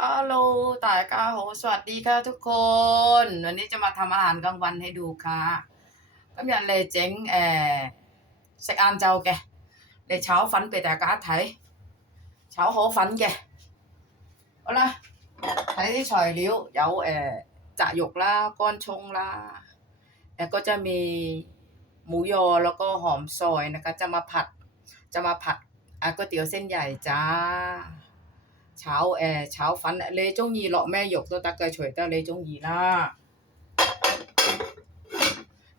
ฮัลโหลตายก้าโหสวัสดีค่ะทุกคน วันนี้จะมาทำอาหารกลางวันให้ดูค่ะก็มีอะไรเจ๋งเออสักอันเจ้าแกเดี๋ยวเช้าฝันไปแต่ก้าไทยเช้าโหฝันแกเอาละไทยที่ฉอยลิ้วเยวเออจะหยกละก้อนชงละแล้วก็จะมีหมูยอแล้วก็หอมซอยนะคะ จะมาผัด จะมาผัดก๋วยเตี๋ยวเส้นใหญ่จ้า 炒誒炒粉，你中意落咩肉都得嘅，隨得你中意啦。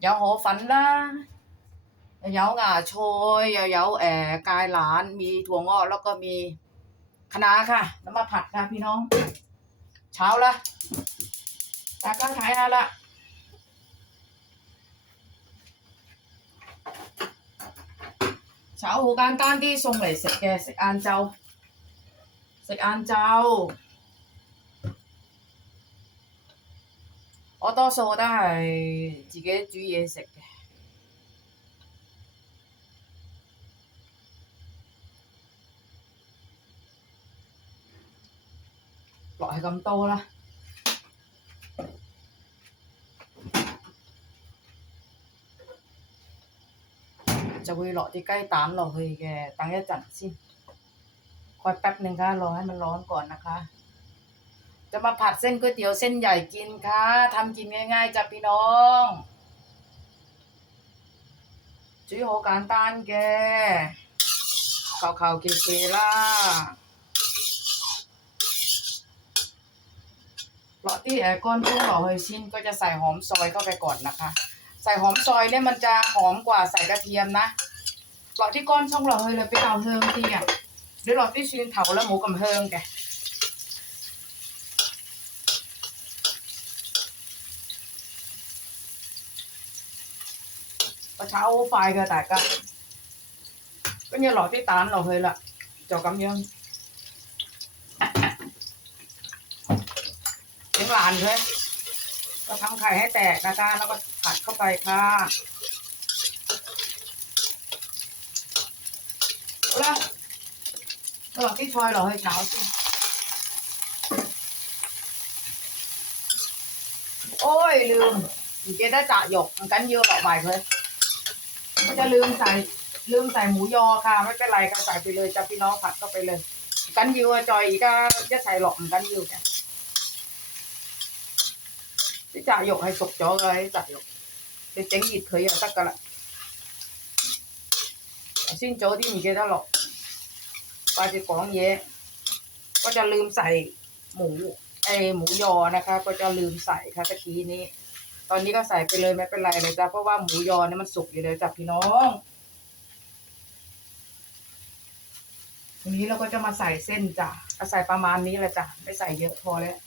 有河粉啦，有芽菜，又有誒、呃、芥蘭，มีถั่วงอกแล้วก็มีคะน้าค่ะแล้วมาผัดค่ะพี่น้อง เช้าละ大家睇下啦。炒好簡單啲餸嚟食嘅，食晏晝。 食晏晝，我多數都係自己煮嘢食嘅。落係咁多啦。就會落啲雞蛋落去嘅，等一陣先。 คอยแป๊บหนึ่งค่ะรอให้มันร้อนก่อนนะคะ จะมาผัดเส้นก๋วยเตี๋ยวเส้นใหญ่กินค่ะทำกินง่ายๆจ้ะพี่น้องจุยโหการตานแกข่ข่าวเกเกล่าเลาะที่แอก้อนกุ้งเหล่าเฮยชินก็จะใส่หอมซอยเข้าไปก่อนนะคะ ใส่หอมซอยเนี่ยมันจะหอมกว่าใส่กระเทียมนะเลาะที่ก้อนช่องเหล่าเฮยเลยไปเอาเฮมทีอะ Để lọt tí xuyên thầu là mũ cầm hơn kìa Bà cháu phải kìa tại cả Có như lọt tí tán lọt hơi là Cho cảm nhận Tiếng làn thôi ก็ทำไข่ให้แตกนะคะแล้วก็ผัดเข้าไปค่ะแล้ว ก็落啲菜落去炒先。โอ้ยลืม唔記得雜肉唔緊要落埋佢ก็จะลืมใส่ลืมใส่หมูยอค่ะไม่เป็นไรก็ใส่ไปเลยจะพี่น้องผัดเข้าไปเลย唔緊要啊，再而家一齊落唔緊要嘅。啲雜肉係熟咗嘅啲雜肉，你整熱佢就得㗎啦。頭先早啲唔記得 ปลาจีกองเยะก็จะลืมใส่หมูไอหมูยอนะคะ ก็จะลืมใส่ค่ะตะกี้นี้ ตอนนี้ก็ใส่ไปเลยไม่เป็นไรเลยจ้ะเพราะว่าหมูยอเนี่ยมันสุกอยู่เลยจ้ะพี่น้องทีนี้เราก็จะมาใส่เส้นจ้ะเอาใส่ประมาณนี้แหละจ้ะไม่ใส่เยอะพอแล้ว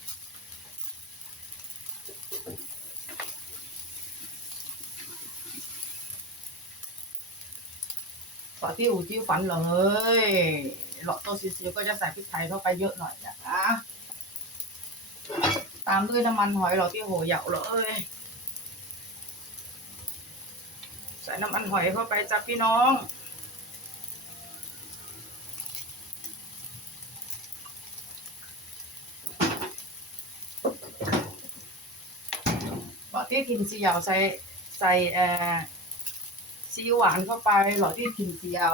ฝอที่อู่ที่ฝันเลย หลอดตัวซีซีก็จะใส่พริกไทยเข้าไปเยอะหน่อยนะคะตามด้วยน้ำมันหอยหลอดที่โหเหยาเลย ใส่น้ำมันหอยเข้าไปจ้ะพี่น้องหลอดที่กินซียาใส่ใส่เอ่อซีอิ๊วหวานเข้าไปหลอดที่กินซียา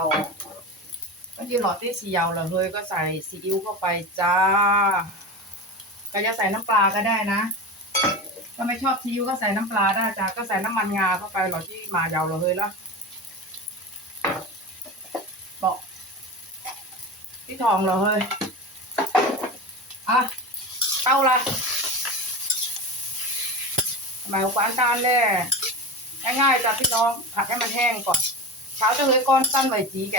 ก็ยืนหลอดที่ซียาเหรอเฮ้ยก็ใส่ซีอิ๊วเข้าไปจ้าก็จะใส่น้ำปลาก็ได้นะถ้าไม่ชอบซีอิ๊วก็ใส่น้ำปลาได้จ้าก็ใส่น้ำมันงาเข้าไปหลอดที่มาเยาเหรอเฮ้ยแล้วบอกที่ทองเหรอเฮ้ยอะเต้าละหมายความการแน่ง่ายๆจ้ะพี่น้องผัดให้มันแห้งก่อนเช้าจะเฮ้ยก้อนสั้นไว้จีแก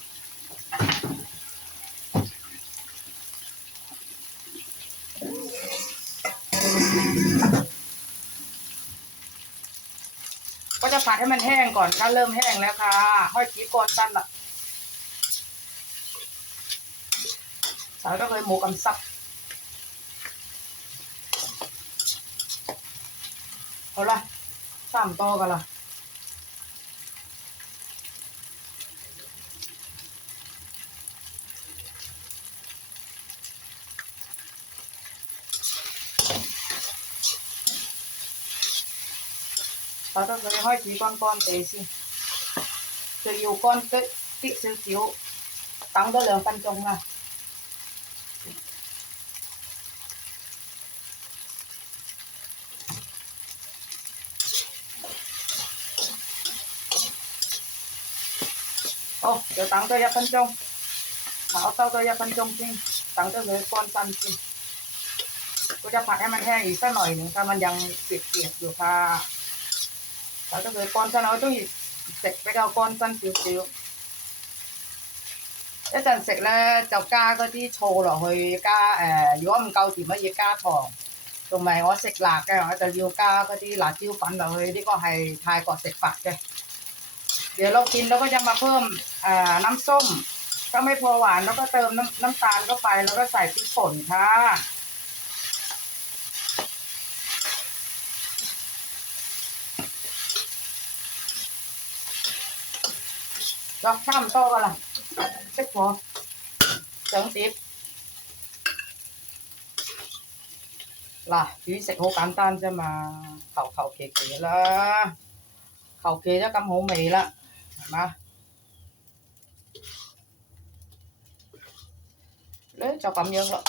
ผัดให้มันแห้งก่อนถ้าเริ่มแห้งแล้วค่ะค่อยจีก่อนสั้นละสาวก็เคยหมูกำซับเอาละสามโตอกันละ và tôi sẽ hỏi chỉ con con tế xí, sử dụng con cái tị xíu xíu tăng đôi lượng phân trồng là. Ô tôi tăng tôi ra phân trồng thảo tao tôi ra phân trồng xin tăng tôi với con phân xin tôi cho phải em ăn hai ý sao nổi nữa sao mình dần tiết kiệm được à.น่อยหนึ่งถ้ามันยังเปียกๆอยู่ค่ะแล้วถ้าเกิดก้อนสั้นเอาต้องเสร็จไปเอาก้อนสั้นสิวๆ一陣食咧就加嗰啲醋落去，加誒、呃如果唔夠甜可以加糖，同埋我食辣嘅我就要加嗰啲辣椒粉落去，呢、個係泰國食法嘅。เดี๋ยวเรากินเราก็จะมาเพิ่มเอ่อน้ำส้ม ถ้าไม่พอหวานเราก็เติมน้ำน้ำตาลเข้าไป แล้วก็ใส่พริกป่นค่ะ เราข้ามโต๊ะกันละเช็คพอเสริมติดล่ะchỉ食好簡單啫嘛，求求其其啦，求其都咁好味啦。係嘛？咧就咁樣咯。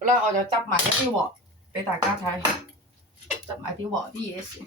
好啦，我就執埋一啲鑊俾大家睇，執埋啲鑊啲嘢先。